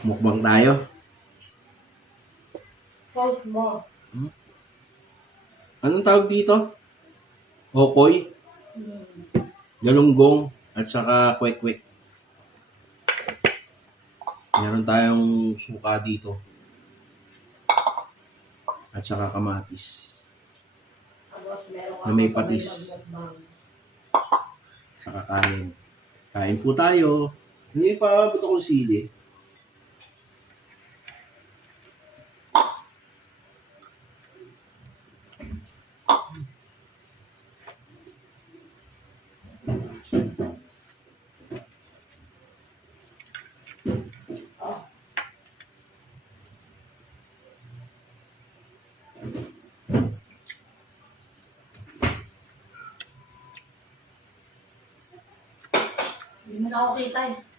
Mukbang tayo. Pause mo. Anong tawag dito? Okoy, galunggong, at saka kwek-kwek. Meron tayong suka dito. At saka kamatis. Tapos meron Na may ako patis. sabay magmukbang. Saka kanin. Kain po tayo. Hindi pa abot akong sili. Hindi mo na ako kita eh.